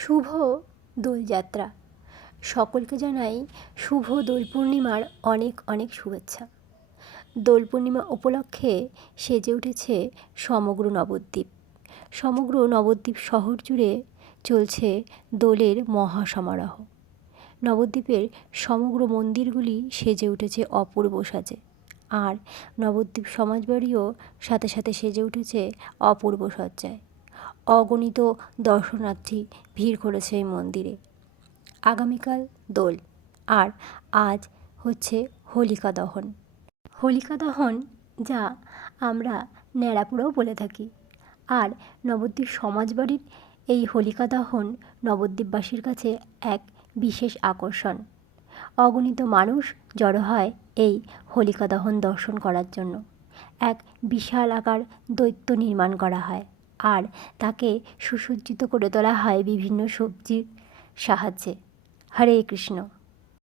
শুভ দোলযাত্রা। সকলকে জানাই শুভ দোল পূর্ণিমার অনেক অনেক শুভেচ্ছা। দোল পূর্ণিমা উপলক্ষে সেজে উঠেছে সমগ্র নবদ্বীপ। সমগ্র নবদ্বীপ শহর জুড়ে চলছে দোলের মহাসমারোহ। নবদ্বীপের সমগ্র মন্দিরগুলি সেজে উঠেছে অপূর্ব সাজে। আর নবদ্বীপ সমাজবাড়িও সাথে সাথে সেজে উঠেছে অপূর্ব সজ্জায়। অগণিত দর্শনার্থী ভিড় করেছে এই মন্দিরে। আগামীকাল দোল, আর আজ হচ্ছে হোলিকা দহন। হোলিকা দহন, যা আমরা ন্যাড়াপোড়াও বলে থাকি। আর নবদ্বীপ সমাজবাড়ির এই হোলিকা দহন নবদ্বীপবাসীর কাছে এক বিশেষ আকর্ষণ। অগণিত মানুষ জড়ো হয় এই হোলিকা দহন দর্শন করার জন্য। এক বিশাল আকার দৈত্য নির্মাণ করা হয়, আর তাকে সুসজ্জিত করে তোলা হয় বিভিন্ন সবজির সাহায্যে। হরে কৃষ্ণ।